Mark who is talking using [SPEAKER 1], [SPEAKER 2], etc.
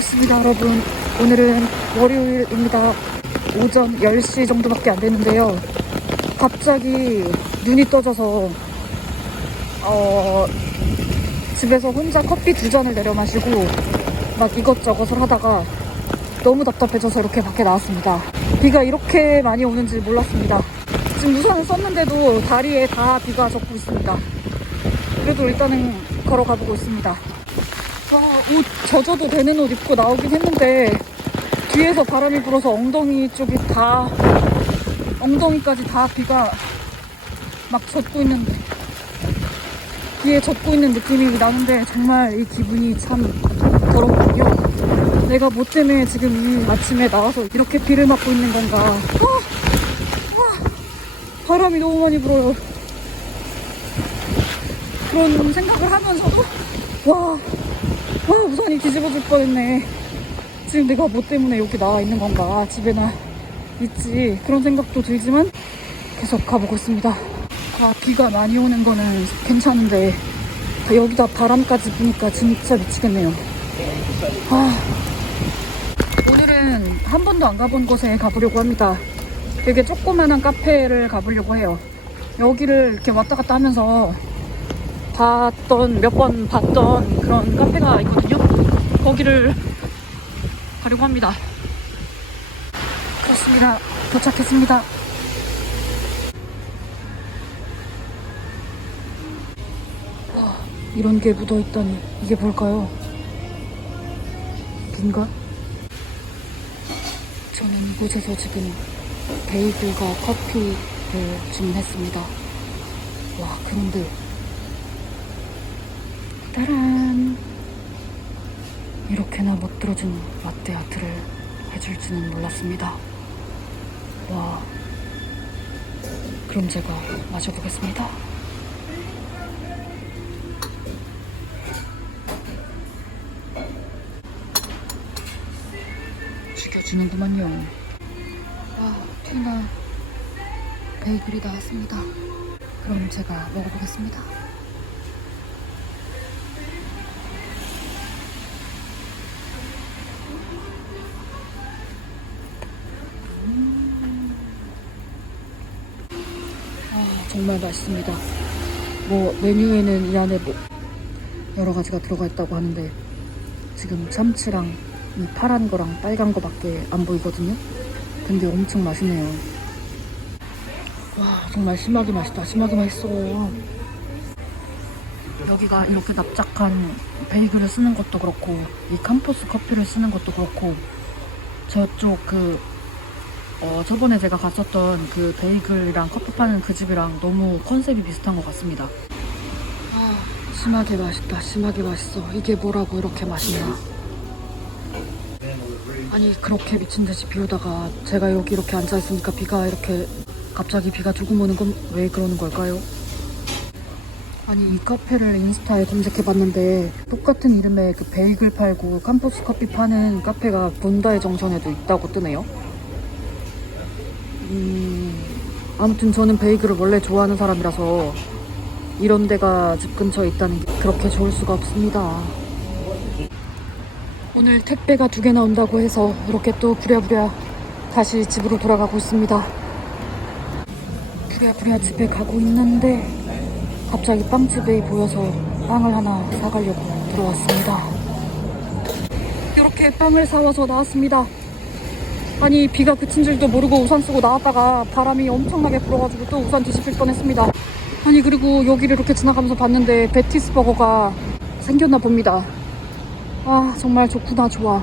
[SPEAKER 1] 그렇습니다, 여러분. 오늘은 월요일입니다. 오전 10시 정도밖에 안 됐는데요. 갑자기 눈이 떠져서, 어, 집에서 혼자 커피 두 잔을 내려 마시고, 막 이것저것을 하다가 너무 답답해져서 이렇게 밖에 나왔습니다. 비가 이렇게 많이 오는지 몰랐습니다. 지금 우산을 썼는데도 다리에 다 비가 젖고 있습니다. 그래도 일단은 걸어가 보고 있습니다. 와, 옷 젖어도 되는 옷 입고 나오긴 했는데 뒤에서 바람이 불어서 엉덩이 쪽이 다 엉덩이까지 다 비가 막 젖고 있는 비에 젖고 있는 느낌이 나는데 정말 이 기분이 참 더럽군요. 내가 뭐 때문에 지금 이 아침에 나와서 이렇게 비를 맞고 있는 건가. 아, 아, 바람이 너무 많이 불어요. 그런 생각을 하면서도 와, 와 우산이 뒤집어질 뻔했네. 지금 내가 뭐 때문에 여기 나와 있는 건가? 집에나 있지 그런 생각도 들지만 계속 가보고 있습니다. 아 비가 많이 오는 거는 괜찮은데 여기다 바람까지 부니까 진짜 미치겠네요. 아 오늘은 한 번도 안 가본 곳에 가보려고 합니다. 되게 조그만한 카페를 가보려고 해요. 여기를 이렇게 왔다 갔다 하면서 봤던 몇 번 봤던 그런 카페가 있거든요. 거기를 가려고 합니다. 그렇습니다. 도착했습니다. 와, 이런 게 묻어 있다니 이게 뭘까요? 빈가? 저는 이곳에서 지금 베이글과 커피를 주문했습니다. 와, 그런데 따란 이렇게나 못 들어준 라떼 아트를 해줄 줄은 몰랐습니다. 와 그럼 제가 마셔보겠습니다. 죽여주는구만요. 와 튀나 베이글이 나왔습니다. 그럼 제가 먹어보겠습니다. 아, 정말 맛있습니다. 뭐 메뉴에는 이 안에 뭐 여러 가지가 들어가 있다고 하는데 지금 참치랑 이 파란 거랑 빨간 거밖에 안 보이거든요. 근데 엄청 맛있네요. 와 정말 심하게 맛있다. 심하게 맛있어. 여기가 이렇게 납작한 베이글을 쓰는 것도 그렇고 이 캄포스 커피를 쓰는 것도 그렇고 저쪽 그 어, 저번에 제가 갔었던 그 베이글이랑 커피 파는 그 집이랑 너무 컨셉이 비슷한 것 같습니다. 아, 심하게 맛있다. 심하게 맛있어. 이게 뭐라고 이렇게 맛있나? 아니, 그렇게 미친 듯이 비 오다가 제가 여기 이렇게 앉아 있으니까 비가 이렇게 갑자기 비가 조금 오는 건 왜 그러는 걸까요? 아니, 이 카페를 인스타에 검색해봤는데 똑같은 이름의 그 베이글 팔고 캄포스 커피 파는 카페가 본다의 정선에도 있다고 뜨네요. 음, 아무튼 저는 베이글을 원래 좋아하는 사람이라서 이런 데가 집 근처에 있다는 게 그렇게 좋을 수가 없습니다. 오늘 택배가 두 개 나 온다고 해서 이렇게 또 부랴부랴 다시 집으로 돌아가고 있습니다. 부랴부랴 집에 가고 있는데 갑자기 빵집이 보여서 빵을 하나 사가려고 들어왔습니다. 이렇게 빵을 사와서 나왔습니다. 아니 비가 그친 줄도 모르고 우산 쓰고 나왔다가 바람이 엄청나게 불어가지고 또 우산 뒤집힐 뻔했습니다. 아니 그리고 여기를 이렇게 지나가면서 봤는데 베티스 버거가 생겼나 봅니다. 아 정말 좋구나 좋아.